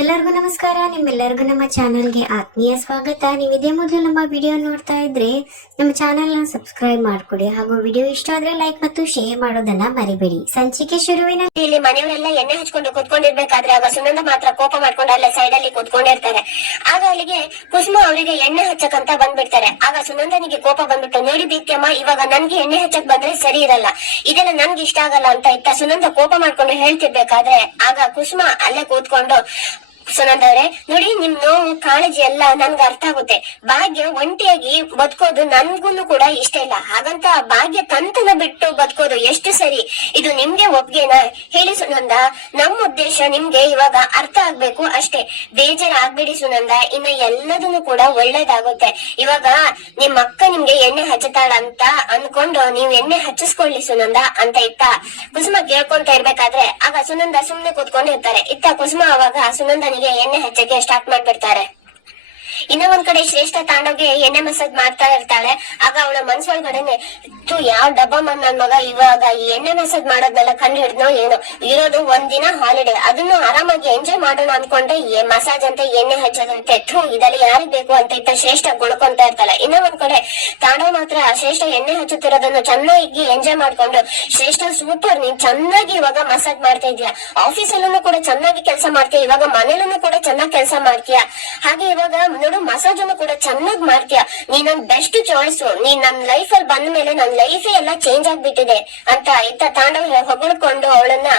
ಎಲ್ಲರಿಗೂ ನಮಸ್ಕಾರ. ನಿಮ್ಮೆಲ್ಲರಿಗೂ ನಮ್ಮ ಚಾನಲ್ಗೆ ಆತ್ಮೀಯ ಸ್ವಾಗತ. ನೀವು ಇದೇ ಮೊದಲು ನಮ್ಮ ವಿಡಿಯೋ ನೋಡ್ತಾ ಇದ್ರೆ ನಮ್ಮ ಚಾನಲ್ನ ಸಬ್ಸ್ಕ್ರೈಬ್ ಮಾಡ್ಕೊಡಿ ಹಾಗೂ ವಿಡಿಯೋ ಇಷ್ಟ ಆದ್ರೆ ಲೈಕ್ ಮತ್ತು ಶೇರ್ ಮಾಡೋದನ್ನ ಮರಿಬೇಡಿ. ಸಂಚಿಕೆ ಶುರುವಿನ ಇಲ್ಲಿ ಮನೆಯವರೆಲ್ಲ ಎಣ್ಣೆ ಹಚ್ಕೊಂಡು ಕುತ್ಕೊಂಡಿರ್ಬೇಕಾದ್ರೆ ಆಗ ಸುನಂದ ಮಾತ್ರ ಕೋಪ ಮಾಡ್ಕೊಂಡು ಅಲ್ಲೇ ಸೈಡ್ ಅಲ್ಲಿ ಕುತ್ಕೊಂಡಿರ್ತಾರೆ. ಆಗ ಅಲ್ಲಿಗೆ ಕುಸುಮ ಅವರಿಗೆ ಎಣ್ಣೆ ಹಚ್ಚಕಂತ ಬಂದ್ಬಿಡ್ತಾರೆ. ಆಗ ಸುನಂದನಿಗೆ ಕೋಪ ಬಂದ್ಬಿಟ್ಟು, ನೋಡಿ ಇವಾಗ ನನ್ಗೆ ಎಣ್ಣೆ ಹಚ್ಚಕ್ ಬಂದ್ರೆ ಸರಿ ಇರಲ್ಲ. ಇದೆಲ್ಲ ನನ್ಗೆ ಇಷ್ಟ ಆಗಲ್ಲ ಅಂತ ಇತ್ತ ಸುನಂದ ಕೋಪ ಮಾಡ್ಕೊಂಡು ಹೇಳ್ತಿರ್ಬೇಕಾದ್ರೆ ಆಗ ಕುಸುಮ ಅಲ್ಲೇ ಕೂತ್ಕೊಂಡು ಸುನಂದ ಅವ್ರೆ, ನೋಡಿ ನಿಮ್ ನೋವು, ಕಾಳಜಿ ಎಲ್ಲ ನನ್ಗೆ ಅರ್ಥ ಆಗುತ್ತೆ. ಭಾಗ್ಯ ಒಂಟಿಯಾಗಿ ಬದುಕೋದು ನನ್ಗೂನು ಕೂಡ ಇಷ್ಟ ಇಲ್ಲ. ಹಾಗಂತ ಭಾಗ್ಯ ತಂತನ ಬಿಟ್ಟು ಬದುಕೋದು ಎಷ್ಟು ಸರಿ? ಇದು ನಿಮ್ಗೆ ಒಪ್ಗೆನಾ? ಹೇಳಿ ಸುನಂದ ನಮ್ಮ ಉದ್ದೇಶ ನಿಮ್ಗೆ ಇವಾಗ ಅರ್ಥ ಆಗ್ಬೇಕು ಅಷ್ಟೇ. ಬೇಜಾರ್ ಆಗ್ಬೇಡಿ ಸುನಂದ, ಇನ್ನ ಎಲ್ಲದನ್ನು ಕೂಡ ಒಳ್ಳೇದಾಗುತ್ತೆ. ಇವಾಗ ನಿಮ್ ಅಕ್ಕ ನಿಮ್ಗೆ ಎಣ್ಣೆ ಹಚ್ಚತಾಳ ಅಂತ ಅನ್ಕೊಂಡು ನೀವ್ ಎಣ್ಣೆ ಹಚ್ಚಿಸ್ಕೊಳ್ಳಿ ಸುನಂದ ಅಂತ ಇತ್ತ. ಕುಸುಮ ಕೇಳ್ಕೊಂತ ಇರ್ಬೇಕಾದ್ರೆ, ಆಗ ಸುನಂದ ಸುಮ್ನೆ ಕೂತ್ಕೊಂಡಿರ್ತಾರೆ. ಇತ್ತ ಕುಸುಮ ಅವಾಗ ಸುನಂದನಿಗೆ ಎಣ್ಣೆ ಹಚ್ಚಕ್ಕೆ ಸ್ಟಾರ್ಟ್ ಮಾಡ್ಬಿಡ್ತಾರೆ. ಇನ್ನ ಒಂದ್ ಕಡೆ ಶ್ರೇಷ್ಠ ತಾಂಡವ್ಗೆ ಎಣ್ಣೆ ಮಸಾಜ್ ಮಾಡ್ತಾ ಇರ್ತಾಳೆ, ಆಗ ಅವಳ ಮನ್ಸೊಳಗಡೆನೆ, ತು, ಯಾವ ಡಬ್ಬ ಮನ್ ನನ್ ಮಗ ಇವಾಗ? ಎಣ್ಣೆ ಮಸಾಜ್ ಮಾಡೋದ್ನೆಲ್ಲ ಕಂಡು ಹಿಡ್ನೋ ಏನೋ? ಇರೋದು ಒಂದಿನ ದಿನ ಹಾಲಿಡೇ ಅದನ್ನು ಆರಾಮಾಗಿ ಎಂಜಾಯ್ ಮಾಡೋಣ ಅನ್ಕೊಂಡ್ರೆ ಮಸಾಜ್ ಅಂತ ಎಣ್ಣೆ ಹಚ್ಚೋದಂತೆ ಥೂ, ಇದರಲ್ಲಿ ಯಾರಿಗ್ ಬೇಕು ಅಂತ ಇತ್ತ ಶ್ರೇಷ್ಠ ಗುಣಕೊಂತ ಇರ್ತಾಳೆ. ಇನ್ನ ಒಂದ್ ಕಡೆ ತಾಂಡವ್ ಮಾತ್ರ ಶ್ರೇಷ್ಠ ಎಣ್ಣೆ ಹಚ್ಚುತ್ತಿರೋದನ್ನ ಚೆನ್ನಾಗಿ ಎಂಜಾಯ್ ಮಾಡ್ಕೊಂಡು, ಶ್ರೇಷ್ಠ ಸೂಪರ್ ನೀನ್ ಚೆನ್ನಾಗಿ ಇವಾಗ ಮಸಾಜ್ ಮಾಡ್ತಾ ಇದೀಯ ಆಫೀಸ್ ಅಲ್ಲೂ ಕೂಡ ಚೆನ್ನಾಗಿ ಕೆಲಸ ಮಾಡ್ತೀಯ? ಇವಾಗ ಮನೇಲೂ ಕೂಡ ಚೆನ್ನಾಗಿ ಕೆಲಸ ಮಾಡ್ತೀಯ? ಹಾಗೆ ಇವಾಗ ನೋಡು ಮಸಾಜ್ ಅನ್ನು ಕೂಡ ಚೆನ್ನಾಗಿ ಮಾಡ್ತೀಯ. ನೀ ನನ್ ಬೆಸ್ಟ್ ಚಾಯ್ಸ್ ನೀನ್ ನನ್ ಲೈಫ್ ಅಲ್ಲಿ ಬಂದ ಮೇಲೆ ನನ್ ಲೈಫೇ ಎಲ್ಲ ಚೇಂಜ್ ಆಗ್ಬಿಟ್ಟಿದೆ ಅಂತ ಇತ್ತ ತಾಂಡವ್ ಹೊಗಳ್ಕೊಂಡು ಅವಳನ್ನ,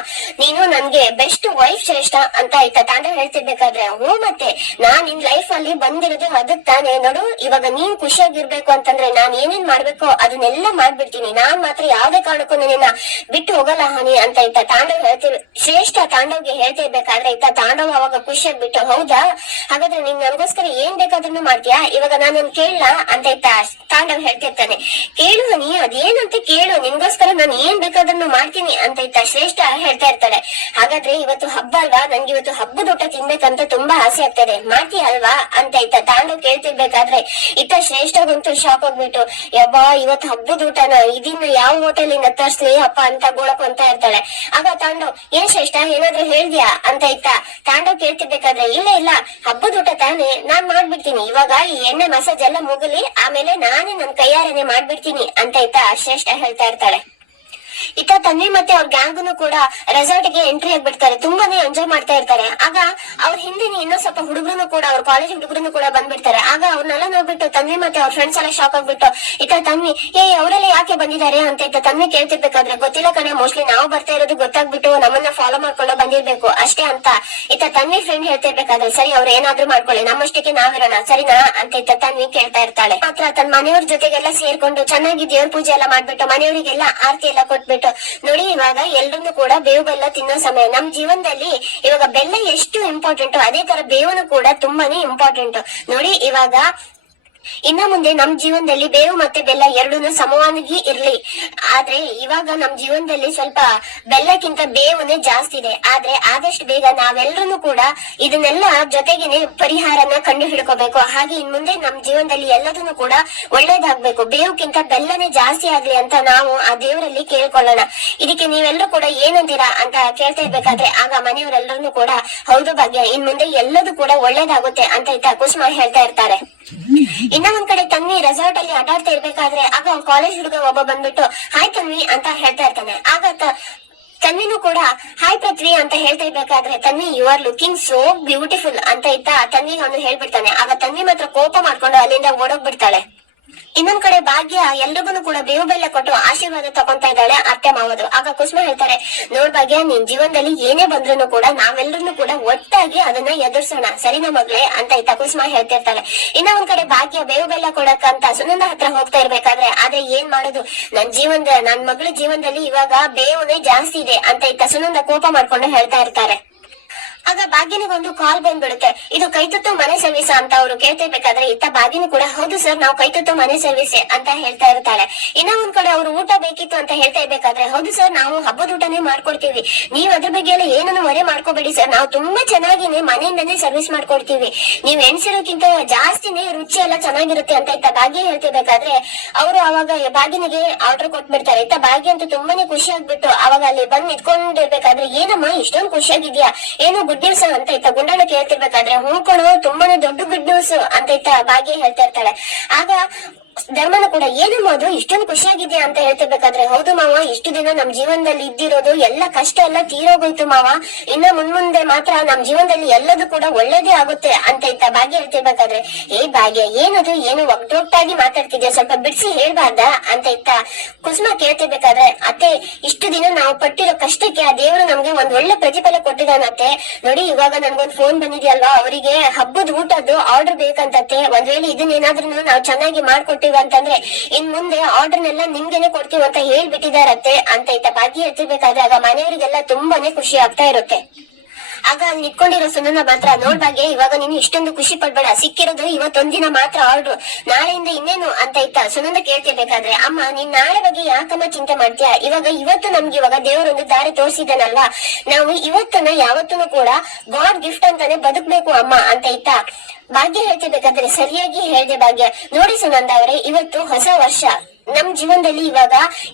ನೀನು ನನ್ಗೆ ಬೆಸ್ಟ್ ವೈಫ್ ಶ್ರೇಷ್ಠ ಅಂತ ಇತ್ತ ತಾಂಡವ್ ಹೇಳ್ತಿರ್ಬೇಕಾದ್ರೆ, ಹ್ಞೂ ಮತ್ತೆ. ನಾನ್ ನಿನ್ ಲೈಫ್ ಅಲ್ಲಿ ಬಂದಿರೋದು ಅದಕ್ ತಾನೇ. ನೋಡು, ಇವಾಗ ನೀನ್ ಖುಷಿಯಾಗಿರ್ಬೇಕು ಅಂತಂದ್ರೆ ನಾನ್ ಏನೇನ್ ಮಾಡ್ಬೇಕೋ ಅದನ್ನೆಲ್ಲ ಮಾಡ್ಬಿಡ್ತೀನಿ. ನಾನ್ ಮಾತ್ರ ಯಾವ್ದೇ ಕಾರಣಕ್ಕೂ ನಿನ್ನ ಬಿಟ್ಟು ಹೋಗಲ್ಲ ಹನಿ ಅಂತ ಇತ್ತ ತಾಂಡವ್ ಹೇಳ್ತಿರ್ ಶ್ರೇಷ್ಠ ತಾಂಡವ್ಗೆ ಹೇಳ್ತಿರ್ಬೇಕಾದ್ರೆ ಇತ್ತ ತಾಂಡವ್ ಅವಾಗ ಖುಷಿಯಾಗಿ ಬಿಟ್ಟು ಹೌದಾ? ಹಾಗಾದ್ರೆ ನಿನ್ ನನಗೋಸ್ಕರ ಏನ್ ಬೇಕಾದ್ರೂ ಮಾಡ್ತೀಯಾ? ಇವಾಗ ನಾನು ಕೇಳಲ್ಲ ಅಂತ ಇತ್ತ ತಾಂಡವ್ ಹೇಳ್ತಿರ್ತಾನೆ. ಕೇಳು ನೀ ಅದೇನಂತ ಕೇಳು. ನಿನ್ಗೋಸ್ಕರ ನಾನು ಏನ್ ಬೇಕಾದ್ರೂ ಮಾಡ್ತೀನಿ ಅಂತ ಇತ್ತ ಶ್ರೇಷ್ಠ ಹೇಳ್ತಾ ಇರ್ತಾಳೆ. ಹಾಗಾದ್ರೆ ಇವತ್ತು ಹಬ್ಬ ಅಲ್ವಾ? ನನ್ಗೆ ಇವತ್ತು ಹಬ್ಬದ ಊಟ ತಿನ್ಬೇಕಂತ ತುಂಬಾ ಆಸೆ ಆಗ್ತದೆ. ಮಾಡ್ತೀಯ ಅಲ್ವಾ? ಅಂತ ಇತ್ತ ತಾಂಡವ್ ಕೇಳ್ತಿರ್ಬೇಕಾದ್ರೆ ಇತ್ತ ಶ್ರೇಷ್ಠಗಂತೂ ಶಾಕ್ ಹೋಗ್ಬಿಟ್ಟು ಯಬ್ಬಾ, ಇವತ್ತು ಹಬ್ಬದ ಊಟನ? ಇದನ್ನ ಯಾವ ಹೋಟೆಲ್ ಇಂದ ತರ್ಸ್ಲಿ ಅಪ್ಪ ಅಂತ ಗೋಳಕೊಂತ ಇರ್ತಾಳೆ. ಆಗ ತಾಂಡವ್, ಏನ್ ಶ್ರೇಷ್ಠ, ಏನಾದ್ರೂ ಹೇಳ್ದ್ಯಾ? ಅಂತ ಇತ್ತ ತಾಂಡವ್ ಕೇಳ್ತಿರ್ಬೇಕಾದ್ರೆ, ಇಲ್ಲ ಇಲ್ಲ, ಹಬ್ಬದ ಊಟ ತಾನೇ, ನಾನ್ ಮಾಡ್ಬಿಡ್ತೀನಿ. ಇವಾಗ ಈ ಎಣ್ಣೆ ಮಸಾಜ್ ಎಲ್ಲ ಮುಗಲಿ, ಆಮೇಲೆ ನಾನೇ ನನ್ ಕೈಯಾರೇನೆ ಮಾಡ್ಬಿಡ್ತೀನಿ ಅಂತ ಇತ್ತ ಶ್ರೇಷ್ಠ ಹೇಳ್ತಾ ಇರ್ತಾಳೆ. ಇತ್ತ ತನ್ವಿ ಮತ್ತೆ ಅವ್ರ ಗ್ಯಾಂಗ್ನು ಕೂಡ ರೆಸಾರ್ಟ್ಗೆ ಎಂಟ್ರಿ ಆಗ್ಬಿಡ್ತಾರೆ. ತುಂಬಾನೇ ಎಂಜಾಯ್ ಮಾಡ್ತಾ ಇರ್ತಾರೆ. ಆಗ ಅವ್ರ ಹಿಂದಿನ ಇನ್ನೂ ಸ್ವಲ್ಪ ಹುಡುಗರು ಕೂಡ, ಅವ್ರ ಕಾಲೇಜ್ ಹುಡುಗರು ಕೂಡ ಬಂದ್ಬಿಡ್ತಾರೆ. ಆಗ ಅವ್ರನ್ನೆಲ್ಲ ನೋಡ್ಬಿಟ್ಟು ತನ್ವಿ ಮತ್ತೆ ಅವ್ರ ಫ್ರೆಂಡ್ಸ್ ಎಲ್ಲ ಶಾಕ್ ಆಗ್ಬಿಟ್ಟು, ಇತ್ತ ತನ್ವಿ, ಏ ಅವರೆಲ್ಲ ಯಾಕೆ ಬಂದಿದ್ದಾರೆ? ಅಂತ ಇತ್ತ ತನ್ವಿ ಕೇಳ್ತಿರ್ಬೇಕಾದ್ರೆ, ಗೊತ್ತಿಲ್ಲ ಕಣೆ ಮೋಸ್ಟ್ಲಿ ನಾವು ಬರ್ತಾ ಇರೋದು ಗೊತ್ತಾಗ್ಬಿಟ್ಟು ನಮ್ಮನ್ನ ಫಾಲೋ ಮಾಡ್ಕೊಂಡು ಬಂದಿರ್ಬೇಕು. ಅಷ್ಟೇ ಅಂತ ಇತ್ತ ತನ್ವಿ ಫ್ರೆಂಡ್ ಹೇಳ್ತಿರ್ಬೇಕಾದ್ರೆ, ಸರಿ, ಅವ್ರು ಏನಾದ್ರೂ ಮಾಡ್ಕೊಳ್ಳಿ. ನಮ್ಮಷ್ಟಕ್ಕೆ ನಾವಿರೋಣ. ಸರಿನಾ? ಅಂತ ಇತ್ತ ತನ್ವಿ ಕೇಳ್ತಾ ಇರ್ತಾಳೆ. ಮಾತ್ರ ತನ್ನ ಮನೆಯವ್ರ ಜೊತೆಗೆಲ್ಲ ಸೇರ್ಕೊಂಡು ಚೆನ್ನಾಗಿ ದೇವ್ರ ಪೂಜೆ ಎಲ್ಲ ಮಾಡ್ಬಿಟ್ಟು ಮನೆಯವರಿಗೆಲ್ಲ ಆರತಿ ಎಲ್ಲ ಕೊಟ್ಬಿಟ್ಟು ನೋಡಿ, ಇವಾಗ ಎಲ್ರು ಕೂಡ ಬೇವು ಬೆಲ್ಲ ತಿನ್ನೋ ಸಮಯ. ನಮ್ ಜೀವನದಲ್ಲಿ ಇವಾಗ ಬೆಲ್ಲ ಎಷ್ಟು ಇಂಪಾರ್ಟೆಂಟ್ ಅದೇ ತರ ಬೇವನು ಕೂಡ ತುಂಬಾನೇ ಇಂಪಾರ್ಟೆಂಟ್ ನೋಡಿ, ಇವಾಗ ಇನ್ನ ಮುಂದೆ ನಮ್ ಜೀವನದಲ್ಲಿ ಬೇವು ಮತ್ತೆ ಬೆಲ್ಲ ಎರಡೂನು ಸಮವಾಗಿ ಇರ್ಲಿ. ಆದ್ರೆ ಇವಾಗ ನಮ್ ಜೀವನದಲ್ಲಿ ಸ್ವಲ್ಪ ಬೆಲ್ಲಕ್ಕಿಂತ ಬೇವುನೇ ಜಾಸ್ತಿ ಇದೆ. ಆದ್ರೆ ಆದಷ್ಟು ಬೇಗ ನಾವೆಲ್ಲರೂ ಕೂಡ ಇದನ್ನೆಲ್ಲ ಜೊತೆಗೇನೆ ಪರಿಹಾರನ ಕಂಡು ಹಿಡ್ಕೋಬೇಕು ಹಾಗೆ ಇನ್ ಮುಂದೆ ನಮ್ ಜೀವನದಲ್ಲಿ ಎಲ್ಲದನ್ನು ಕೂಡ ಒಳ್ಳೇದಾಗ್ಬೇಕು. ಬೇವುಕ್ಕಿಂತ ಬೆಲ್ಲನೇ ಜಾಸ್ತಿ ಆಗ್ಲಿ ಅಂತ ನಾವು ಆ ದೇವರಲ್ಲಿ ಕೇಳ್ಕೊಳ್ಳೋಣ. ಇದಕ್ಕೆ ನೀವೆಲ್ಲರೂ ಕೂಡ ಏನಂತೀರಾ ಅಂತ ಕೇಳ್ತಾ ಇರ್ಬೇಕಾದ್ರೆ ಆಗ ಮನೆಯವರೆಲ್ಲರೂ ಕೂಡ ಹೌದು ಭಾಗ್ಯ, ಇನ್ ಮುಂದೆ ಎಲ್ಲದೂ ಕೂಡ ಒಳ್ಳೇದಾಗುತ್ತೆ ಅಂತ ಇತ್ತ ಕುಸುಮ ಹೇಳ್ತಾ ಇರ್ತಾರೆ. ಇನ್ನ ಒಂದ್ ಕಡೆ ತನ್ವಿ ರೆಸಾರ್ಟ್ ಅಲ್ಲಿ ಆಟಾಡ್ತಾ ಇರ್ಬೇಕಾದ್ರೆ ಆಗ ಅವ್ನ್ ಕಾಲೇಜ್ ಹುಡುಗ ಒಬ್ಬ ಬಂದ್ಬಿಟ್ಟು ಹಾಯ್ ತನ್ವಿ ಅಂತ ಹೇಳ್ತಾ ಇರ್ತಾನೆ. ಆಗ ತನ್ವಿನೂ ಕೂಡ ಹಾಯ್ ಪೃಥ್ವಿ ಅಂತ ಹೇಳ್ತಾ ಇರ್ಬೇಕಾದ್ರೆ, Tanvi you are looking so beautiful ಅಂತ ಇತ್ತ ತನ್ವಿಗೆ ಅವನು ಹೇಳ್ಬಿಡ್ತಾನೆ. ಆಗ ತನ್ವಿ ಮಾತ್ರ ಕೋಪ ಮಾಡ್ಕೊಂಡು ಅಲ್ಲಿಂದ ಓಡೋಗ್ಬಿಡ್ತಾಳೆ. ಇನ್ನೊಂದ್ ಕಡೆ ಭಾಗ್ಯ ಎಲ್ರಿಗೂ ಕೂಡ ಬೇವು ಬೆಲ್ಲ ಕೊಟ್ಟು ಆಶೀರ್ವಾದ ತಗೊಂತ ಇದ್ದಾಳೆ ಅತ್ತೆ ಮಾವದು. ಆಗ ಕುಸುಮ ಹೇಳ್ತಾರೆ, ನೋಡ್ ಭಾಗ್ಯ, ನಿನ್ ಜೀವನದಲ್ಲಿ ಏನೇ ಬಂದ್ರು ಕೂಡ ನಾವೆಲ್ಲರೂ ಕೂಡ ಒಟ್ಟಾಗಿ ಅದನ್ನ ಎದುರ್ಸೋಣ. ಸರಿನಾ ಮಗ್ಳೆ? ಅಂತ ಇತ್ತ ಕುಸುಮ ಹೇಳ್ತಿರ್ತಾಳೆ. ಇನ್ನ ಒಂದ್ ಕಡೆ ಭಾಗ್ಯ ಬೇವು ಬೆಲ್ಲ ಕೊಡಕ್ಕಂತ ಸುನಂದ ಹತ್ರ ಹೋಗ್ತಾ ಇರ್ಬೇಕಾದ್ರೆ, ಆದ್ರೆ ಏನ್ ಮಾಡೋದು? ನನ್ ಜೀವನದ, ನನ್ ಮಗಳ ಜೀವನದಲ್ಲಿ ಇವಾಗ ಬೇವುನೇ ಜಾಸ್ತಿ ಇದೆ ಅಂತ ಇತ್ತ ಸುನಂದ ಕೋಪ ಮಾಡ್ಕೊಂಡು ಹೇಳ್ತಾ ಇರ್ತಾರೆ. ಆಗ ಭಾಗ್ಯನಿಗೊಂದು ಕಾಲ್ ಬಂದ್ಬಿಡುತ್ತೆ. ಇದು ಕೈತುತ್ತು ಮನೆ ಸರ್ವಿಸ್ ಅಂತ ಅವರು ಕೇಳ್ತಿರ್ಬೇಕಾದ್ರೆ ಇತ್ತ ಬಾಗಿನಿ ಕೂಡ ಹೌದು ಸರ್ ನಾವು ಕೈತುತ್ತು ಮನೆ ಸರ್ವಿಸ್ ಅಂತ ಹೇಳ್ತಾ ಇರ್ತಾಳೆ. ಇನ್ನ ಒಂದ್ ಕಡೆ ಅವ್ರು ಊಟ ಬೇಕಿತ್ತು ಅಂತ ಹೇಳ್ತಾ ಇರ್ಬೇಕಾದ್ರೆ ಹೌದು ಸರ್ ನಾವು ಹಬ್ಬದ ಊಟನೇ ಮಾಡ್ಕೊಡ್ತೀವಿ. ನೀವ್ ಅದ್ರ ಬಗ್ಗೆ ಎಲ್ಲ ಏನನ್ನು ಮರೆ ಮಾಡ್ಕೋಬೇಡಿ ಸರ್ ನಾವು ತುಂಬಾ ಚೆನ್ನಾಗಿನೇ ಮನೆಯಿಂದನೇ ಸರ್ವಿಸ್ ಮಾಡ್ಕೊಡ್ತೀವಿ. ನೀವ್ ಎಣ್ಸಿರೋಕ್ಕಿಂತ ಜಾಸ್ತಿನೇ ರುಚಿ ಎಲ್ಲ ಚೆನ್ನಾಗಿರುತ್ತೆ ಅಂತ ಇತ್ತ ಭಾಗ್ಯ ಹೇಳ್ತಿರ್ಬೇಕಾದ್ರೆ ಅವರು ಅವಾಗ ಬಾಗಿನಿಗೆ ಆರ್ಡರ್ ಕೊಟ್ಬಿಡ್ತಾರೆ. ಇತ್ತ ಬಾಗಿ ಅಂತೂ ತುಂಬಾನೇ ಖುಷಿ ಆಗ್ಬಿಟ್ಟು ಅವಾಗ ಅಲ್ಲಿ ಬಂದ್ ನಿಂತ್ಕೊಂಡಿರ್ಬೇಕಾದ್ರೆ, ಏನಮ್ಮ, ಇಷ್ಟೊಂದು ಖುಷಿಯಾಗಿದ್ಯಾ? ಏನೋ ಗುಡ್ ಅಂತ ಇತ್ತ. ಗುಂಡಣ್ಣ ಕೇಳ್ತಿರ್ಬೇಕಾದ್ರೆ ಹ್ಞೂ ತುಂಬಾನೇ ದೊಡ್ಡ ಗುಡ್ ನ್ಯೂಸ್ ಅಂತ ಇತ್ತ. ಭಾಗ್ಯ ಹೇಳ್ತಾ ಇರ್ತಾಳೆ. ಆಗ ಧರ್ಮನ ಕೂಡ ಏನು ಅದು ಇಷ್ಟೊಂದು ಖುಷಿಯಾಗಿದೆ ಅಂತ ಹೇಳ್ತಿರ್ಬೇಕಾದ್ರೆ, ಹೌದು ಮಾವ, ಇಷ್ಟು ದಿನ ನಮ್ ಜೀವನದಲ್ಲಿ ಇದ್ದಿರೋದು, ಎಲ್ಲ ಕಷ್ಟ ಎಲ್ಲ ತೀರೋಗೋಯ್ತು ಮಾವ. ಇನ್ನ ಮುನ್ಮುಂದೆ ಮಾತ್ರ ನಮ್ ಜೀವನದಲ್ಲಿ ಎಲ್ಲದು ಕೂಡ ಒಳ್ಳೇದೇ ಆಗುತ್ತೆ ಅಂತ ಇತ್ತ ಭಾಗ್ಯ ಹೇಳ್ತಿರ್ಬೇಕಾದ್ರೆ, ಏ ಭಾಗ್ಯ, ಏನದು, ಏನು ಒಗ್ದೊಟ್ಟಾಗಿ ಮಾತಾಡ್ತಿದ್ಯಾ? ಸ್ವಲ್ಪ ಬಿಡಿಸಿ ಹೇಳ್ಬಾರ್ದ? ಅಂತ ಇತ್ತ ಕುಸುಮ ಕೇಳ್ತಿರ್ಬೇಕಾದ್ರೆ, ಅತ್ತೆ, ಇಷ್ಟು ದಿನ ನಾವು ಪಟ್ಟಿರೋ ಕಷ್ಟಕ್ಕೆ ಆ ದೇವರು ನಮ್ಗೆ ಒಂದ್ ಒಳ್ಳೆ ಪ್ರತಿಫಲ ಕೊಟ್ಟಿದಾನತ್ತೆ ನೋಡಿ, ಇವಾಗ ನನ್ಗೊಂದ್ ಫೋನ್ ಬಂದಿದ್ಯಲ್ವಾ? ಅವರಿಗೆ ಹಬ್ಬದ ಊಟದ್ದು ಆರ್ಡರ್ ಬೇಕಂತತ್ತೆ. ಒಂದ್ ವೇಳೆ ಇದನ್ನೇನಾದ್ರೂ ನಾವು ಚೆನ್ನಾಗಿ ಮಾಡ್ಕೊಟ್ಟಿವಿ ಅಂತಂದ್ರೆ, ಇನ್ ಮುಂದೆ ಆರ್ಡರ್ ಆರ್ಡರ್ನೆಲ್ಲ ನಿಮ್ಗೆನೆ ಕೊಡ್ತೀವಿ ಅಂತ ಹೇಳ್ಬಿಟ್ಟಿದಾರತ್ತೆ ಅಂತ ಇತ್ತ ಭಾಗ್ಯ ಹೇಳ್ತಿರ್ಬೇಕಾದ್ರೆ ಆಗ ಮನೆಯವರಿಗೆಲ್ಲ ತುಂಬಾನೇ ಖುಷಿ ಆಗ್ತಾ ಇರುತ್ತೆ. ಆಗ ಅಲ್ಲಿ ನಿಂತ್ಕೊಂಡಿರೋ ಸುನಂದ ಮಾತ್ರ ನೋಡ್ಬಾಗೆ ಇವಾಗ ನೀನು ಇಷ್ಟೊಂದು ಖುಷಿ ಪಡ್ಬೇಡ. ಸಿಕ್ಕಿರೋದು ಇವತ್ತೊಂದಿನ ಮಾತ್ರ ಆರ್ಡ್ರು. ನಾಳೆಯಿಂದ ಇನ್ನೇನು ಅಂತ ಇತ್ತ ಸುನಂದ ಕೇಳ್ತಿರ್ಬೇಕಾದ್ರೆ, ಅಮ್ಮ, ನೀನ್ ನಾಳೆ ಬಗ್ಗೆ ಯಾಕಮ್ಮ ಚಿಂತೆ ಮಾಡ್ತೀಯಾ? ಇವಾಗ ಇವತ್ತು ನಮ್ಗೆ ಇವಾಗ ದೇವರೊಂದು ದಾರಿ ತೋರಿಸಿದನಲ್ವಾ ನಾವು ಇವತ್ತನ್ನ ಯಾವತ್ತೂ ಕೂಡ ಗಾಡ್ ಗಿಫ್ಟ್ ಅಂತಾನೆ ಬದುಕ್ಬೇಕು, ಅಮ್ಮ, ಅಂತ ಇತ್ತ. ಭಾಗ್ಯ ಹೇಳ್ತಿರ್ಬೇಕಾದ್ರೆ ಸರಿಯಾಗಿ ಹೇಳ್ದೆ ಭಾಗ್ಯ. ನೋಡಿ ಸುನಂದ ಅವರೇ, ಇವತ್ತು ಹೊಸ ವರ್ಷ. ನಮ್ ಜೀವನದಲ್ಲಿ ಇವಾಗ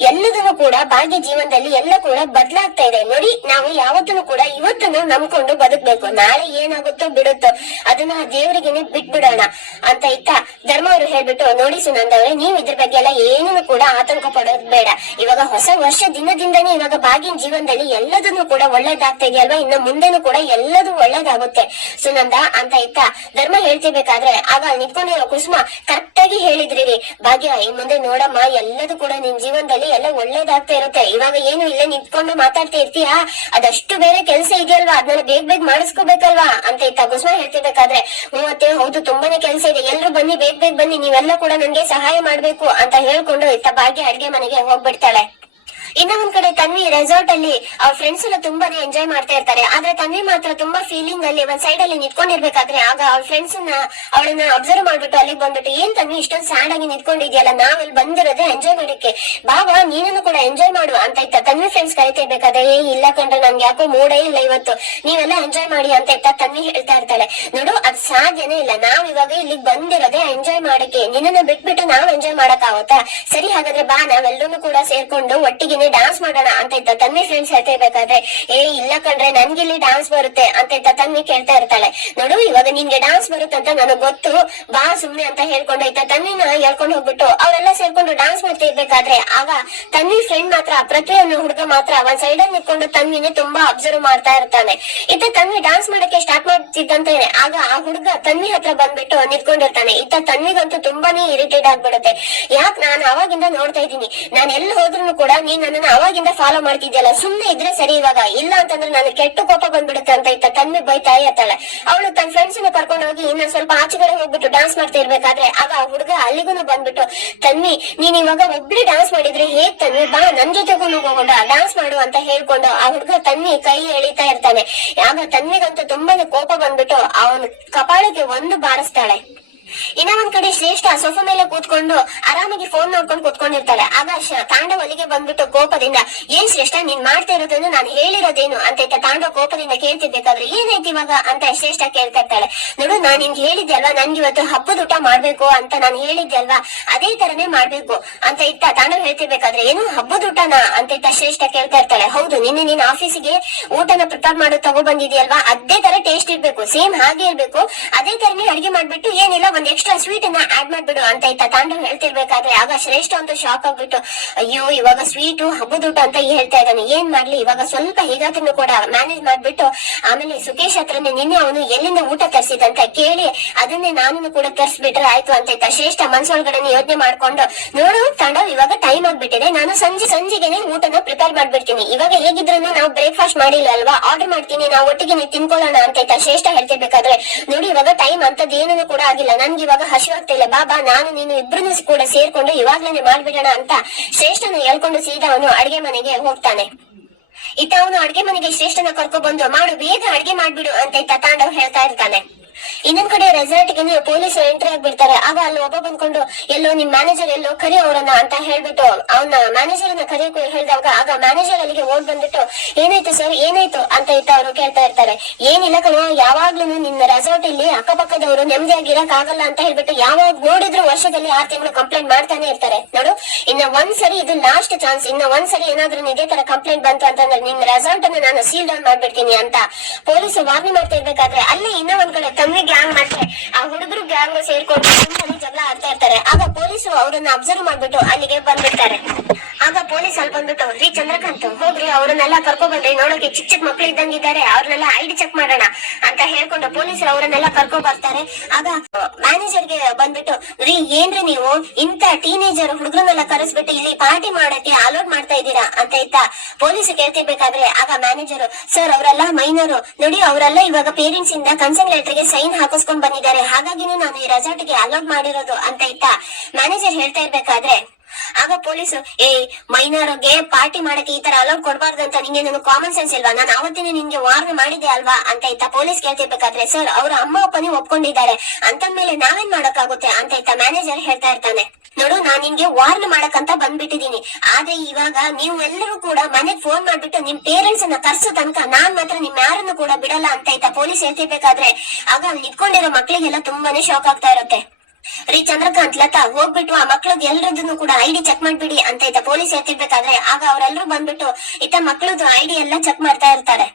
ಎಲ್ಲದನ್ನು ಕೂಡ ಭಾಗ್ಯ ಜೀವನದಲ್ಲಿ ಎಲ್ಲ ಕೂಡ ಬದಲಾಗ್ತಾ ಇದೆ. ನೋಡಿ, ನಾವು ಯಾವತ್ತೂ ಕೂಡ ಇವತ್ತನ್ನು ನಂಬ್ಕೊಂಡು ಬದುಕ್ಬೇಕು. ನಾಳೆ ಏನಾಗುತ್ತೋ ಬಿಡುತ್ತೋ ಅದನ್ನ ದೇವರಿಗೆನೆ ಬಿಟ್ಬಿಡೋಣ ಅಂತ ಇತ್ತ ಧರ್ಮ ಅವರು ಹೇಳ್ಬಿಟ್ಟು ನೋಡಿ ಸುನಂದ ಅವ್ರೆ, ನೀವು ಇದ್ರ ಬಗ್ಗೆ ಎಲ್ಲ ಏನನ್ನು ಕೂಡ ಆತಂಕ ಪಡೋದು ಬೇಡ. ಇವಾಗ ಹೊಸ ವರ್ಷ ದಿನದಿಂದನೇ ಇವಾಗ ಬಾಗಿನ ಜೀವನದಲ್ಲಿ ಎಲ್ಲದನ್ನು ಕೂಡ ಒಳ್ಳೇದಾಗ್ತಾ ಇದೆಯಲ್ವಾ? ಇನ್ನು ಮುಂದೆನೂ ಕೂಡ ಎಲ್ಲದೂ ಒಳ್ಳೇದಾಗುತ್ತೆ ಸುನಂದ ಅಂತ ಇತ್ತ ಧರ್ಮ ಹೇಳ್ತಿರ್ಬೇಕಾದ್ರೆ, ಆಗ ನಿಂತ್ಕೊಂಡಿರೋ ಕುಸುಮ ಕರೆಕ್ಟ್ ಆಗಿ ಭಾಗ್ಯ ಇನ್ ಮುಂದೆ ನೋಡಮ್ಮ, ಎಲ್ಲದೂ ಕೂಡ ನಿನ್ ಜೀವನದಲ್ಲಿ ಎಲ್ಲ ಒಳ್ಳೇದಾಗ್ತಾ ಇರುತ್ತೆ. ಇವಾಗ ಏನು ಇಲ್ಲೇ ನಿಂತ್ಕೊಂಡು ಮಾತಾಡ್ತಾ ಇರ್ತೀಯಾ? ಅದಷ್ಟು ಬೇರೆ ಕೆಲಸ ಇದೆಯಲ್ವಾ? ಅದನ್ನ ಬೇಗ ಬೇಗ ಮಾಡಿಸ್ಕೋಬೇಕಲ್ವಾ? ಅಂತ ಇತ್ತ ಗುಸ್ಮ ಹೇಳ್ತಿರ್ಬೇಕಾದ್ರೆ ಮೂವತ್ತೆ ಹೌದು, ತುಂಬಾನೇ ಕೆಲಸ ಇದೆ. ಎಲ್ರು ಬನ್ನಿ, ಬೇಗ ಬೇಗ ಬನ್ನಿ, ನೀವೆಲ್ಲ ಕೂಡ ನನ್ಗೆ ಸಹಾಯ ಮಾಡ್ಬೇಕು ಅಂತ ಹೇಳ್ಕೊಂಡು ಇತ್ತ ಭಾಗ್ಯ ಅಡ್ಗೆ ಮನೆಗೆ ಹೋಗ್ಬಿಡ್ತಾಳೆ. ಇನ್ನ ಒಂದ್ ಕಡೆ ತನ್ವಿ ರೆಸಾರ್ಟ್ ಅಲ್ಲಿ ಅವ್ರ ಫ್ರೆಂಡ್ಸ್ ಎಲ್ಲ ತುಂಬಾನೇ ಎಂಜಾಯ್ ಮಾಡ್ತಾ ಇರ್ತಾರೆ. ಆದ್ರೆ ತನ್ವಿ ಮಾತ್ರ ತುಂಬಾ ಫೀಲಿಂಗ್ ಅಲ್ಲಿ ಒಂದ್ ಸೈಡ್ ಅಲ್ಲಿ ನಿಂತ್ಕೊಂಡಿರ್ಬೇಕಾದ್ರೆ ಆಗ ಅವ್ರ ಫ್ರೆಂಡ್ಸ್ನ, ಅವಳನ್ನ ಅಬ್ಸರ್ವ್ ಮಾಡ್ಬಿಟ್ಟು ಅಲ್ಲಿಗೆ ಬಂದ್ಬಿಟ್ಟು, ಏನ್ ತನ್ವಿ ಇಷ್ಟೊಂದ್ ಸ್ಯಾಡ್ ಆಗಿ ನಿಂತ್ಕೊಂಡಿದೀಯಲ್ಲ ನಾವ್ ಇಲ್ಲಿ ಬಂದಿರೋದೇ ಎಂಜಾಯ್ ಮಾಡಕ್ಕೆ. ಬಾಬಾ ನೀನನ್ನು ಕೂಡ ಎಂಜಾಯ್ ಮಾಡು, ಅಂತ ಇತ್ತ ತನ್ವಿ ಫ್ರೆಂಡ್ಸ್ ಕರಿತಾ ಇರ್ಬೇಕಾದ್ರೆ ಏ, ಇಲ್ಲ ಕಂಡ್ರೆ ನನ್ಗೆ ಯಾಕೋ ಮೂಡೇ ಇಲ್ಲ ಇವತ್ತು. ನೀವೆಲ್ಲ ಎಂಜಾಯ್ ಮಾಡಿ, ಅಂತ ಇತ್ತ ತನ್ವಿ ಹೇಳ್ತಾ ಇರ್ತಾಳೆ. ನೋಡು, ಅದ್ ಸಾಧ್ಯನೇ ಇಲ್ಲ. ನಾವ್ ಇವಾಗ ಇಲ್ಲಿ ಬಂದಿರೋದೇ ಎಂಜಾಯ್ ಮಾಡಕ್ಕೆ. ನಿನ್ನನ್ನ ಬಿಟ್ಬಿಟ್ಟು ನಾವ್ ಎಂಜಾಯ್ ಮಾಡಕ್ ಸರಿ, ಹಾಗಾದ್ರೆ ಬಾ, ನಾವೆಲ್ಲರೂ ಕೂಡ ಸೇರ್ಕೊಂಡು ಒಟ್ಟಿಗೆನೆ ಡಾನ್ಸ್ ಮಾಡೋಣ ಅಂತ ಇದ್ದ. ತನ್ವಿ ಫ್ರೆಂಡ್ಸ್ ಹೇಳ್ತಾ ಇರ್ಬೇಕಾದ್ರೆ ಏ, ಇಲ್ಲ ಕಣ್ರೆ ನನ್ಗಿಲ್ಲಿ ಡಾನ್ಸ್ ಬರುತ್ತೆ ಅಂತ ಇದ್ದ ತನ್ವಿ ಕೇಳ್ತಾ ಇರ್ತಾಳೆ. ನೋಡು, ಇವಾಗ ನಿನ್ಗೆ ಡಾನ್ಸ್ ಬರುತ್ತೆ ಅಂತ ನನಗ್ ಗೊತ್ತು. ಬಾ ಸುಮ್ನೆ ಅಂತ ಹೇಳ್ಕೊಂಡು ಇದ್ದ ತನ್ವಿನ ಹೇಳ್ಕೊಂಡು ಹೋಗ್ಬಿಟ್ಟು, ಅವರೆಲ್ಲ ಸೇರ್ಕೊಂಡು ಡಾನ್ಸ್ ಮಾಡ್ತಾ ಇರ್ಬೇಕಾದ್ರೆ, ಆಗ ತನ್ವಿ ಫ್ರೆಂಡ್ ಮಾತ್ರ ಪ್ರತಿ ಅನ್ನೋ ಹುಡುಗ ಮಾತ್ರ ಒಂದ್ ಸೈಡ್ ಅಲ್ಲಿ ನಿಂತ್ಕೊಂಡು ತನ್ವಿನೇ ತುಂಬಾ ಅಬ್ಸರ್ವ್ ಮಾಡ್ತಾ ಇರ್ತಾನೆ. ಇತ್ತ ತನ್ವಿ ಡಾನ್ಸ್ ಮಾಡಕ್ಕೆ ಸ್ಟಾರ್ಟ್ ಮಾಡ್ತಿದ್ದಂತಾನೆ. ಆಗ ಆ ಹುಡುಗ ತನ್ವಿ ಹತ್ರ ಬಂದ್ಬಿಟ್ಟು ನಿಂತ್ಕೊಂಡಿರ್ತಾನೆ. ಇತ್ತ ತನ್ವಿಗಂತೂ ತುಂಬಾನೇ ಇರಿಟೇಟ್ ಆಗ್ಬಿಡುತ್ತೆ. ಯಾಕೆ ನಾನು ಅವಾಗಿಂದ ನೋಡ್ತಾ ಇದ್ದೀನಿ. ನಾನು ಎಲ್ಲಿ ಹೋದ್ರು ಕೂಡ ನೀನ್ ನನ್ನನ್ನ ಅವಾಗಿಂದ ಫಾಲೋ ಮಾಡ್ತಿದ್ಯಲ್ಲ ಸುಮ್ನೆ ಇದ್ರೆ ಸರಿ ಇವಾಗ. ಇಲ್ಲ ಅಂತಂದ್ರೆ ನಾನು ಕೆಟ್ಟ ಕೋಪ ಬಂದ್ಬಿಡುತ್ತೆ ಅಂತ ಇತ್ತ ತನ್ವಿ ಬೈತಾ ಇರ್ತಾಳೆ. ಅವಳು ತನ್ನ ಫ್ರೆಂಡ್ಸ್ನ ಕರ್ಕೊಂಡು ಹೋಗಿ ಇನ್ನ ಸ್ವಲ್ಪ ಆಚೆಗಡೆ ಹೋಗ್ಬಿಟ್ಟು ಡಾನ್ಸ್ ಮಾಡ್ತಾ ಇರ್ಬೇಕಾದ್ರೆ ಆಗ ಆ ಹುಡುಗ ಅಲ್ಲಿಗೂ ಬಂದ್ಬಿಟ್ಟು ತನ್ನಿ ನೀನ್ ಇವಾಗ ಒಬ್ಳಿ ಡಾನ್ಸ್ ಮಾಡಿದ್ರೆ ಹೇಗ್ ತನ್ನಿ ಬಾ, ನನ್ ಜೊತೆಗೂ ಹೋಗೋಣ ಡಾನ್ಸ್ ಮಾಡು ಅಂತ ಹೇಳ್ಕೊಂಡು ಆ ಹುಡುಗ ತನ್ನಿ ಕೈ ಎಳಿತಾ ಇರ್ತಾನೆ. ಆಗ ತನ್ವಿಗಂತೂ ತುಂಬಾನೇ ಕೋಪ ಬಂದ್ಬಿಟ್ಟು ಅವನ ಕಪಾಳಕ್ಕೆ ಒಂದು ಬಾರಿಸ್ತಾಳೆ. ಇನ್ನ ಒಂದ್ ಕಡೆ ಶ್ರೇಷ್ಠ ಸೋಫಾ ಮೇಲೆ ಕೂತ್ಕೊಂಡು ಆರಾಮಾಗಿ ಫೋನ್ ನೋಡ್ಕೊಂಡು ಕೂತ್ಕೊಂಡಿರ್ತಾಳೆ. ಆಗ ತಾಂಡವ್ ಅಲ್ಲಿಗೆ ಬಂದ್ಬಿಟ್ಟು ಕೋಪದಿಂದ, ಏನ್ ಶ್ರೇಷ್ಠ, ನೀನ್ ಮಾಡ್ತಾ ಇರೋದೇನು ನಾನು ಹೇಳಿರೋದೇನು? ಅಂತ ತಾಂಡವ್ ಕೋಪದಿಂದ ಕೇಳ್ತಿರ್ಬೇಕಾದ್ರೆ, ಏನಾಯ್ತು ಇವಾಗ? ಅಂತ ಶ್ರೇಷ್ಠ ಕೇಳ್ತಾ ಇರ್ತಾಳೆ. ನಿನ್ಗೆ ಹೇಳಿದ್ದೆ ಅಲ್ವಾ, ನನ್ಗೆ ಇವತ್ತು ಹಬ್ಬದ ಊಟ ಮಾಡ್ಬೇಕು ಅಂತ ನಾನು ಹೇಳಿದ್ದೆ ಅಲ್ವಾ? ಅದೇ ತರನೇ ಮಾಡ್ಬೇಕು ಅಂತ ಇತ್ತ ತಾಂಡವ್ ಹೇಳ್ತಿರ್ಬೇಕಾದ್ರೆ ಏನು ಹಬ್ಬದ ಊಟನಾ ಅಂತ ಇತ್ತ ಶ್ರೇಷ್ಠ ಕೇಳ್ತಾ ಇರ್ತಾಳೆ. ಹೌದು, ನಿನ್ನೆ ನೀನ್ ಆಫೀಸಿಗೆ ಊಟನ ಪ್ರಿಪೇರ್ ಮಾಡೋ, ತಗೋ ಬಂದಿದ್ಯಲ್ವಾ? ಅದೇ ತರ ಟೇಸ್ಟ್ ಇರ್ಬೇಕು ಸೇಮ್ ಹಾಗೆ ಇರ್ಬೇಕು. ಅದೇ ತರನೇ ಅಡಿಗೆ ಮಾಡ್ಬಿಟ್ಟು, ಏನಿಲ್ಲ, ಒಂದ್ ಎಕ್ಸ್ಟ್ರಾ ಸ್ವೀಟ್ ಅನ್ನ ಆಡ್ ಮಾಡ್ಬಿಡು ಅಂತ ಇತ್ತ ತಾಂಡವ್ ಹೇಳ್ತಿರ್ಬೇಕಾದ್ರೆ. ಆಗ ಶ್ರೇಷ್ಠ ಅಂತ ಶಾಕ್ ಆಗ್ಬಿಟ್ಟು, ಅಯ್ಯೋ, ಇವಾಗ ಸ್ವೀಟು ಹಬ್ಬದ ಊಟ ಅಂತ ಹೇಳ್ತಾ ಇದ್ದಾನೆ. ಏನ್ ಮಾಡ್ಲಿ? ಇವಾಗ ಸ್ವಲ್ಪ ಹೇಗಾದ್ರೂ ಕೂಡ ಮ್ಯಾನೇಜ್ ಮಾಡ್ಬಿಟ್ಟು, ಆಮೇಲೆ ಸುಖೇಶ್ ಹತ್ರನೇ ನಿನ್ನೆ ಅವನು ಎಲ್ಲಿಂದ ಊಟ ತರಿಸಿದಂತ ಕೇಳಿ, ಅದನ್ನೇ ನಾನು ಕೂಡ ತರಿಸ್ಬಿಟ್ರೆ ಆಯ್ತು ಅಂತ ಶ್ರೇಷ್ಠ ಮನ್ಸೊಳಗಡೆ ಯೋಚನೆ ಮಾಡ್ಕೊಂಡು, ನೋಡು ತಾಂಡವ್ ಇವಾಗ ಟೈಮ್ ಆಗ್ಬಿಟ್ಟಿದೆ. ನಾನು ಸಂಜೆ, ಸಂಜೆಗೆನೆ ಊಟನ ಪ್ರಿಪೇರ್ ಮಾಡ್ಬಿಡ್ತೀನಿ. ಇವಾಗ ಹೇಗಿದ್ರು ನಾವು ಬ್ರೇಕ್ಫಾಸ್ಟ್ ಮಾಡಿಲ್ಲ ಅಲ್ವಾ? ಆರ್ಡರ್ ಮಾಡ್ತೀನಿ, ನಾವು ಒಟ್ಟಿಗೆ ನೀವು ತಿನ್ಕೊಳ್ಳೋಣ ಅಂತ ಶ್ರೇಷ್ಠ ಹೇಳ್ತಿರ್ಬೇಕಾದ್ರೆ, ನೋಡಿ, ಇವಾಗ ಟೈಮ್ ಅಂತದ್ದು ಏನೂ ಕೂಡ ಆಗಿಲ್ಲ. ನನ್ಗೆ ಇವಾಗ ಹಸಿವು ಆಗ್ತಾ ಇಲ್ಲ ಬಾಬಾ ನಾನು, ನೀನು ಇಬ್ರು ಕೂಡ ಸೇರ್ಕೊಂಡು ಇವಾಗ್ಲೇನೆ ಮಾಡ್ಬಿಡೋಣ ಅಂತ ಶ್ರೇಷ್ಠನ ಹೇಳ್ಕೊಂಡು ಸೀದಾ ಅವನು ಅಡಿಗೆ ಮನೆಗೆ ಹೋಗ್ತಾನೆ. ಇತ್ತ ಅವನು ಅಡ್ಗೆ ಮನೆಗೆ ಶ್ರೇಷ್ಠನ ಕರ್ಕೊ ಬಂದು, ಮಾಡು, ಬೇಗ ಅಡ್ಗೆ ಮಾಡ್ಬಿಡು ಅಂತ ತಾಂಡವ್ ಹೇಳ್ತಾ ಇರ್ತಾನೆ. ಇನ್ನೊಂದ್ ಕಡೆ ರೆಸಾರ್ಟ್ಗೆ ಪೊಲೀಸ್ ಎಂಟ್ರಿ ಆಗ್ಬಿಡ್ತಾರೆ. ಆಗ ಅಲ್ಲಿ ಒಬ್ಬ ಬಂದ್ಕೊಂಡು, ಎಲ್ಲೋ ನಿಮ್ ಮ್ಯಾನೇಜರ್ ಎಲ್ಲೋ ಕರಿ ಅವರನ್ನ ಅಂತ ಹೇಳ್ಬಿಟ್ಟು, ಅವನ ಮ್ಯಾನೇಜರ್ ಅನ್ನ ಕರಿಯಕ್ಕೆ ಹೇಳಿದಾಗ ಆಗ ಮ್ಯಾನೇಜರ್ ಅಲ್ಲಿಗೆ ಓಡ್ ಬಂದ್ಬಿಟ್ಟು, ಏನಾಯ್ತು ಸರ್ ಏನಾಯ್ತು? ಅಂತ ಇತ್ತ ಅವರು ಕೇಳ್ತಾ ಇರ್ತಾರೆ. ಏನಿಲ್ಲ ಕಣೋ ಯಾವಾಗ್ಲೂ ನಿನ್ನ ರೆಸಾರ್ಟ್ ಇಲ್ಲಿ ಅಕ್ಕಪಕ್ಕದವರು ನೆಮ್ಮದಿಯಾಗಿ ಆಗಲ್ಲ ಅಂತ ಹೇಳ್ಬಿಟ್ಟು ಯಾವಾಗ ನೋಡಿದ್ರು ವರ್ಷದಲ್ಲಿ ಆರ್ ತಿಂಗಳು ಕಂಪ್ಲೇಂಟ್ ಮಾಡ್ತಾನೆ ಇರ್ತಾರೆ. ನೋಡು, ಇನ್ನ ಒಂದ್ ಸರಿ ಇದು ಲಾಸ್ಟ್ ಚಾನ್ಸ್ ಇನ್ನ ಒಂದ್ ಸರಿ ಏನಾದ್ರೂ ಇದೇ ತರ ಕಂಪ್ಲೇಂಟ್ ಬಂತು ಅಂತಂದ್ರೆ ನಿನ್ ರೆಸಾರ್ಟ್ ಅನ್ನ ನಾನು ಸೀಲ್ ಡೌನ್ ಮಾಡ್ಬಿಡ್ತೀನಿ ಅಂತ ಪೊಲೀಸ್ ವಾರ್ನಿಂಗ್ ಮಾಡ್ತಾ ಇರ್ಬೇಕಾದ್ರೆ, ಅಲ್ಲಿ ಇನ್ನ ಒಂದ್ ಕಡೆ ತಮ್ಮಿ ಗ್ಯಾಂಗ್ ಮತ್ತೆ ಆ ಹುಡುಗರು ಗ್ಯಾಂಗ್ ಸೇರ್ಕೊಂಡು ತುಂಬಾನೇ ಜಗಳ ಆಡ್ತಾ ಇರ್ತಾರೆ. ಆಗ ಪೊಲೀಸು ಅವರನ್ನ ಅಬ್ಸರ್ವ್ ಮಾಡ್ಬಿಟ್ಟು ಅಲ್ಲಿಗೆ ಬಂದ್ಬಿಡ್ತಾರೆ. ಆಗ ಪೊಲೀಸ್ ಅಲ್ಲಿ ಬಂದ್ಬಿಟ್ಟು, ರೀ ಚಂದ್ರಕಾಂತ್, ಹೋಗ್ರಿ, ಅವ್ರನ್ನೆಲ್ಲ ಕರ್ಕೊಬಂದ್ರಿ, ನೋಡೋಕೆ ಚಿಕ್ಕ ಚಿಕ್ಕ ಮಕ್ಳು ಇದ್ದಂಗಿದ್ದಾರೆ, ಅವ್ರನ್ನೆಲ್ಲ ಐಡಿ ಚೆಕ್ ಮಾಡೋಣ ಅಂತ ಹೇಳ್ಕೊಂಡು ಪೊಲೀಸರು ಅವರನ್ನೆಲ್ಲ ಕರ್ಕೊ ಬರ್ತಾರೆ. ಆಗ ಮ್ಯಾನೇಜರ್ಗೆ ಬಂದ್ಬಿಟ್ಟು, ರೀ, ಏನ್ರಿ ನೀವು ಇಂತ ಟೀನೇಜರ್ ಹುಡುಗರನ್ನೆಲ್ಲ ಕರೆಸ್ಬಿಟ್ಟು ಇಲ್ಲಿ ಪಾರ್ಟಿ ಮಾಡಕ್ಕೆ ಅಲೋಟ್ ಮಾಡ್ತಾ ಇದ್ದೀರಾ ಅಂತ ಇತ್ತ ಪೊಲೀಸ್ ಕೇಳ್ತಿರ್ಬೇಕಾದ್ರೆ, ಆಗ ಮ್ಯಾನೇಜರ್ ಸರ್ ಅವರೆಲ್ಲ ಮೈನರು ನೋಡಿ, ಅವರೆಲ್ಲ ಇವಾಗ ಪೇರೆಂಟ್ಸ್ ಇಂದ ಕನ್ಸೆಂಟ್ ಲೆಟರ್ಗೆ ಸೈನ್ ಹಾಕಿಸ್ಕೊಂಡ್ ಬಂದಿದ್ದಾರೆ. ಹಾಗಾಗಿನೇ ನಾನು ಈ ರೆಸಾರ್ಟ್ಗೆ ಅಲೋಟ್ ಮಾಡಿರೋದು, ಅಂತ ಇತ್ತ ಮ್ಯಾನೇಜರ್ ಹೇಳ್ತಾ ಇರ್ಬೇಕಾದ್ರೆ, ಆಗ ಪೊಲೀಸು ಏ ಮೈನರ್ಗೆ ಪಾರ್ಟಿ ಮಾಡಕ್ಕೆ ಈ ತರ ಅಲೌಡ್ ಕೊಡಬಾರ್ದು ಅಂತ ನಿಂಗೆ ನಮಗೆ ಕಾಮನ್ ಸೆನ್ಸ್ ಇಲ್ವಾ? ನಾನು ಅವತ್ತಿನ ನಿನ್ಗೆ ವಾರ್ನ್ ಮಾಡಿದೆ ಅಲ್ವಾ? ಅಂತ ಇತ್ತ ಪೊಲೀಸ್ ಕೇಳ್ತಿರ್ಬೇಕಾದ್ರೆ, ಸರ್, ಅವ್ರ ಅಮ್ಮ ಅಪ್ಪನೇ ಒಪ್ಕೊಂಡಿದ್ದಾರೆ. ಅಂತಂದ್ಮೇಲೆ ನಾವೇನ್ ಮಾಡಕ್ಕಾಗುತ್ತೆ? ಅಂತ ಇತ್ತ ಮ್ಯಾನೇಜರ್ ಹೇಳ್ತಾ ಇರ್ತಾನೆ. ನೋಡು, ನಾನ್ ನಿನ್ಗೆ ವಾರ್ನ್ ಮಾಡಕ್ಕಂತ ಬಂದ್ಬಿಟ್ಟಿದೀನಿ ಆದ್ರೆ ಇವಾಗ ನೀವು ಎಲ್ಲರೂ ಕೂಡ ಮನೆಗ್ ಫೋನ್ ಮಾಡ್ಬಿಟ್ಟು ನಿಮ್ ಪೇರೆಂಟ್ಸ್ ಅನ್ನ ಕರ್ಸೋ ತನಕ ನಾನ್ ಮಾತ್ರ ನಿಮ್ ಯಾರನ್ನು ಕೂಡ ಬಿಡಲ್ಲ ಅಂತ ಇತ್ತ ಪೊಲೀಸ್ ಹೇಳ್ತಿರ್ಬೇಕಾದ್ರೆ, ಆಗ ಅಲ್ಲಿ ಇಟ್ಕೊಂಡಿರೋ ಮಕ್ಳಿಗೆಲ್ಲ ತುಂಬಾನೇ ಶಾಕ್ ಆಗ್ತಾ ಇರುತ್ತೆ. ರೀ ಚಂದ್ರಕಾಂತ್, ಲತಾ, ಹೋಗ್ಬಿಟ್ಟು ಆ ಮಕ್ಳದ್ ಎಲ್ರದ್ದು ಕೂಡ ಐಡಿ ಚೆಕ್ ಮಾಡ್ಬಿಡಿ ಅಂತ ಇತ್ತ ಪೊಲೀಸ್ ಹೇಳ್ತಿರ್ಬೇಕಾದ್ರೆ ಆಗ ಅವರೆಲ್ಲರೂ ಬಂದ್ಬಿಟ್ಟು ಇತ್ತ ಮಕ್ಳದ್ದು ಐಡಿ ಎಲ್ಲ ಚೆಕ್ ಮಾಡ್ತಾ ಇರ್ತಾರೆ.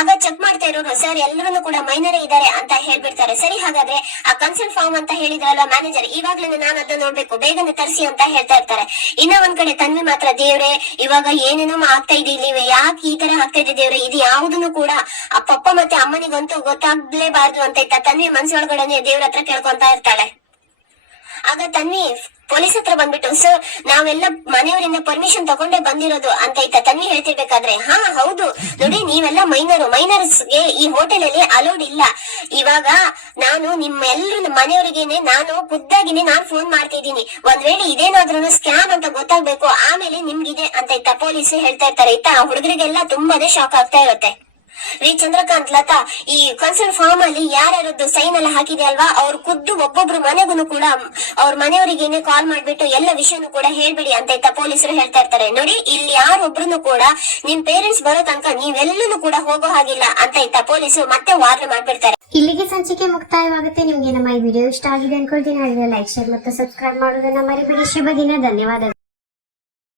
ಆಗ ಚೆಕ್ ಮಾಡ್ತಾ ಇರೋರು, ಸರ್ ಎಲ್ಲರನ್ನು ಕೂಡ ಮೈನರೇ ಇದ್ದಾರೆ ಅಂತ ಹೇಳ್ಬಿಡ್ತಾರೆ. ಸರಿ, ಹಾಗಾದ್ರೆ ಆ ಕನ್ಸರ್ನ್ ಫಾರ್ಮ್ ಅಂತ ಹೇಳಿದ್ರಲ್ಲ ಮ್ಯಾನೇಜರ್ ಇವಾಗ್ಲೇ ನಾನು ಅದನ್ನ ನೋಡ್ಬೇಕು. ಬೇಗನೆ ತರಿಸಿ ಅಂತ ಹೇಳ್ತಾ ಇರ್ತಾರೆ. ಇನ್ನ ಒಂದ್ ಕಡೆ ತನ್ವಿ ಮಾತ್ರ, ದೇವ್ರೆ, ಇವಾಗ ಏನೇನೋ ಆಗ್ತಾ ಇದೆ ಇಲ್ಲಿ. ಯಾಕೆ ಈ ತರ ಆಗ್ತಾ ಇದೆ ದೇವ್ರೆ? ಇದು ಯಾವ್ದನ್ನು ಕೂಡ ಆ ಪಪ್ಪ ಮತ್ತೆ ಅಮ್ಮನಿಗಂತೂ ಗೊತ್ತಾಗ್ಲೇಬಾರ್ದು ಅಂತ ಇತ್ತ ತನ್ವಿ ಮನ್ಸೊಳಗಡೆ ದೇವ್ರ ಹತ್ರ ಕೇಳ್ಕೊಂತಾ ಇರ್ತಾಳೆ. ಆಗ ತನ್ವಿ, ಪೊಲೀಸ್ ಹತ್ರ ಬಂದ್ಬಿಟ್ಟು, ಸರ್, ನಾವೆಲ್ಲ ಮನೆಯವರಿಂದ ಪರ್ಮಿಷನ್ ತಗೊಂಡೇ ಬಂದಿರೋದು ಅಂತ ಇತ್ತ ತನ್ವಿ ಹೇಳ್ತಿರ್ಬೇಕಾದ್ರೆ, ಹಾ, ಹೌದು. ನೋಡಿ, ನೀವೆಲ್ಲ ಮೈನರು ಮೈನರ್ಸ್ಗೆ ಈ ಹೋಟೆಲ್ ಅಲ್ಲಿ ಅಲೋಡ್ ಇಲ್ಲ. ಇವಾಗ ನಾನು ನಿಮ್ಮ ಎಲ್ಲರೂ ಮನೆಯವರಿಗೇನೆ ನಾನು ಖುದ್ದಾಗಿನೇ ನಾನು ಫೋನ್ ಮಾಡ್ತಿದ್ದೀನಿ ಒಂದ್ ವೇಳೆ ಇದೇನಾದ್ರೂ ಸ್ಕ್ಯಾಮ್ ಅಂತ ಗೊತ್ತಾಗ್ಬೇಕು, ಆಮೇಲೆ ನಿಮ್ಗಿದೆ, ಅಂತ ಇತ್ತ ಪೊಲೀಸ್ ಹೇಳ್ತಾ ಇರ್ತಾರೆ. ಆಯ್ತಾ ಹುಡುಗರಿಗೆಲ್ಲ ತುಂಬಾನೇ ಶಾಕ್ ಆಗ್ತಾ ಇರುತ್ತೆ. ರೀ ಚಂದ್ರಕಾಂತ್, ಲತಾ, ಈ ಕನ್ಸರ್ನ್ ಫಾರ್ಮ್ ಅಲ್ಲಿ ಯಾರ್ಯಾರದ್ದು ಸೈನ್ ಎಲ್ಲ ಹಾಕಿದೆ ಅಲ್ವಾ? ಅವ್ರು ಖುದ್ದು ಒಬ್ಬೊಬ್ರು ಮನೆಗೂ ಕೂಡ ಅವ್ರ ಮನೆಯವರಿಗೇನೆ ಕಾಲ್ ಮಾಡ್ಬಿಟ್ಟು ಎಲ್ಲ ವಿಷಯನೂ ಕೂಡ ಹೇಳ್ಬಿಡಿ ಅಂತ ಇತ್ತ ಪೊಲೀಸರು ಹೇಳ್ತಾ ಇರ್ತಾರೆ. ನೋಡಿ, ಇಲ್ಲಿ ಯಾರೊಬ್ರು ಕೂಡ ನಿಮ್ ಪೇರೆಂಟ್ಸ್ ಬರೋ ತನಕ ನೀವೆಲ್ಲೂ ಕೂಡ ಹೋಗೋ ಹಾಗಿಲ್ಲ ಅಂತ ಇತ್ತ ಪೊಲೀಸರು ಮತ್ತೆ ವಾರ್ನ್ ಮಾಡ್ಬಿಡ್ತಾರೆ. ಇಲ್ಲಿಗೆ ಸಂಚಿಕೆ ಮುಕ್ತಾಯವಾಗುತ್ತೆ. ನಿಮ್ಗೆ ನಮ್ಮ ಈ ವಿಡಿಯೋ ಇಷ್ಟ ಆಗಿದೆ ಅನ್ಕೊಳ್ತೀನಿ. ಲೈಕ್ ಶೇರ್ ಮತ್ತು ಸಬ್ಸ್ಕ್ರೈಬ್ ಮಾಡೋದನ್ನ ಮರಿಬಿಡಿ. ಶುಭ ದಿನ. ಧನ್ಯವಾದಗಳು.